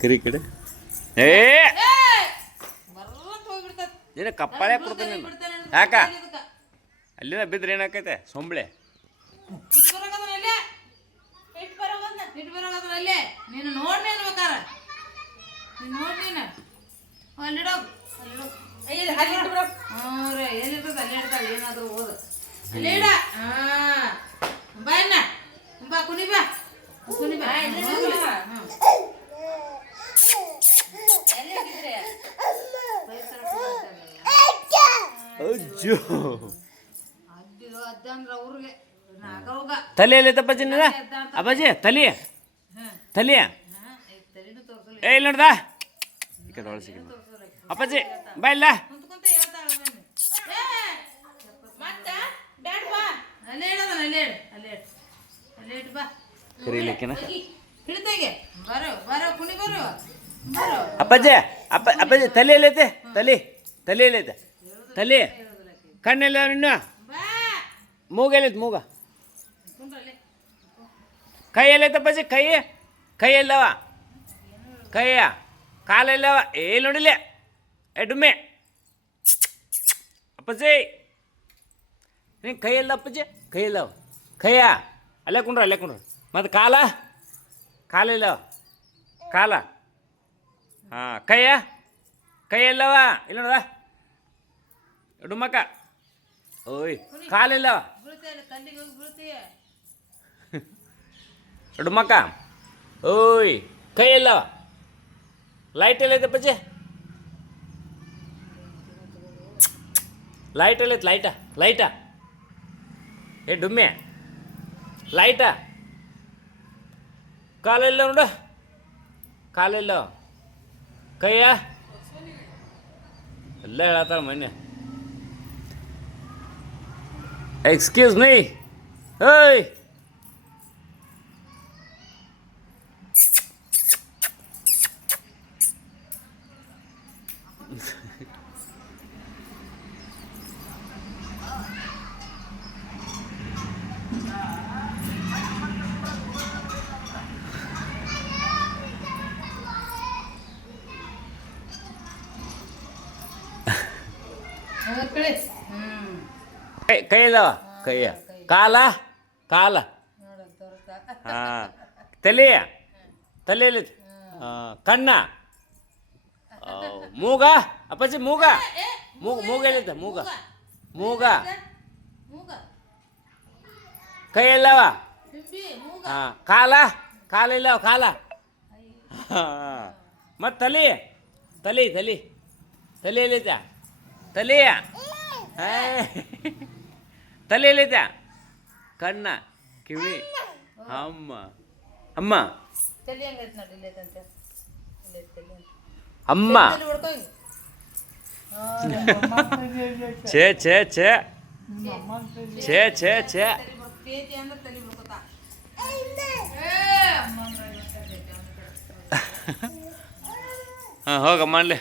ಕರಿ ಕಡೆ ಏನ ಕಪ್ಪಾಳೆ ಕೊಡ್ತಾನೆ ಯಾಕ ಅಲ್ಲಿನ ಬಿದ್ರೆ ಏನಾಕೈತೆ ಸೊಂಬಳೆ ನೀನು ನೋಡಿ ಅನ್ಬೇಕಾರ ನೀನು ನೋಡಿ ನೀನು ಅಲ್ಲಿಡೋದು ಏನಿರ್ತದೆ ಅಲ್ಲಿ ಇಡ್ತಾಳೆ ಏನಾದರೂ ಓದು ಅಲ್ಲಿ ಇಡ ಬಾ ಇನ್ನ ಬಾ ಕುನಿ ಬಾ ಕುನಿ ಬಾ ಅಜ್ಜೋ ಅದಂದ್ರ ಅವ್ರಿಗೆ ತಲೆ ಎಲ್ಲೈತಪ್ಪಾಜಿ ನೀನ ಅಪ್ಪಾಜಿ ತಲೆ ತಲೆ ಏ ಇಲ್ಲ ನೋಡ್ದ ಈ ಕಡೆ ಒಳಗೆ ಸಿಗ ಅಪ್ಪಾಜಿ ಬಾ ಇಲ್ಲ ಕರೀಲಿಕ್ಕಿನ ಅಪ್ಪಾಜಿ ಅಪ್ಪಾಜಿ ತಲೆ ಎಲ್ಲೈತೆ ತಲೆ ತಲೆ ಎಲ್ಲೈತೆ ತಲೆ ಕಣ್ಣೆಲ್ಲ ಇನ್ನು ಮೂಗ ಎಲ್ಲೈತೆ ಮೂಗ ಕೈ ಎಲ್ಲೈತಪ್ಪಾಜಿ ಕೈ ಕೈ ಎಲ್ಲವ ಕೈಯ ಕಾಲೆಲ್ಲವ ಏ ನೋಡಿಲ್ಲ ಎಡುಮೆ ಅಪ್ಪಾಜಿ ನೀನು ಕೈ ಎಲ್ಲ ಅಪ್ಪಾಜಿ ಕೈ ಎಲ್ಲವ ಕೈಯ ಅಲ್ಲೇ ಕುಂಡ್ರ ಮತ್ತು ಕಾಲ ಕಾಲಿಲ್ಲವ ಕಾಲ ಹಾಂ ಕೈಯ ಕೈ ಎಲ್ಲವ ಇಲ್ಲ ನೋಡ ಡುಮ್ಮಕ್ಕ ಓಯ್ ಕಾಲಿಲ್ಲವ ಡುಮ್ಮಕ್ಕ ಓಯ್ ಕೈ ಎಲ್ಲವ ಲೈಟ್ ಎಲ್ಲೈತೆ ಪಜ್ಜಿ ಲೈಟ್ ಎಲ್ಲೈತೆ ಲೈಟಾ ಏ ಡುಮ್ಮೆ ಲೈಟಾ ಕಾಲೆಲ್ಲ ನೋಡು ಕಾಲೆಲ್ಲ ಕೈಯ ಎಲ್ಲ ಹೇಳತ್ತಾಳ ಮೊನ್ನೆ ಎಕ್ಸ್ಕ್ಯೂಸ್ ಮೀ ಓಯ್ ಕೈ ಇಲ್ಲವ ಕೈಯ ಕಾಲ ಕಾಲ ಹಾಂ ತಲೆಯ ತಲೆಯಲ್ಲಿ ಕಣ್ಣ ಮೂಗ ಅಪ್ಪಾಜಿ ಮೂಗ ಮೂಗ ಎಲ್ಲಿದ್ದ ಮೂಗ ಕೈ ಎಲ್ಲವ ಹಾಂ ಕಾಲ ಇಲ್ಲವ ಕಾಲ ಹಾಂ ಮತ್ತು ತಲೆ ಎಲ್ಲೈತ ತಲೆಯ ತಲೆ ಎಲ್ಲೈತ ಕಣ್ಣ ಕಿವಿ ಅಮ್ಮ ಅಮ್ಮ ಅಮ್ಮ ಛೇ ಛೇ ಛೇ ಛೇ ಛೇ ಛೇ ಹಾಂ ಹೋಗಮ್ಮ ಅಲ್ಲೇ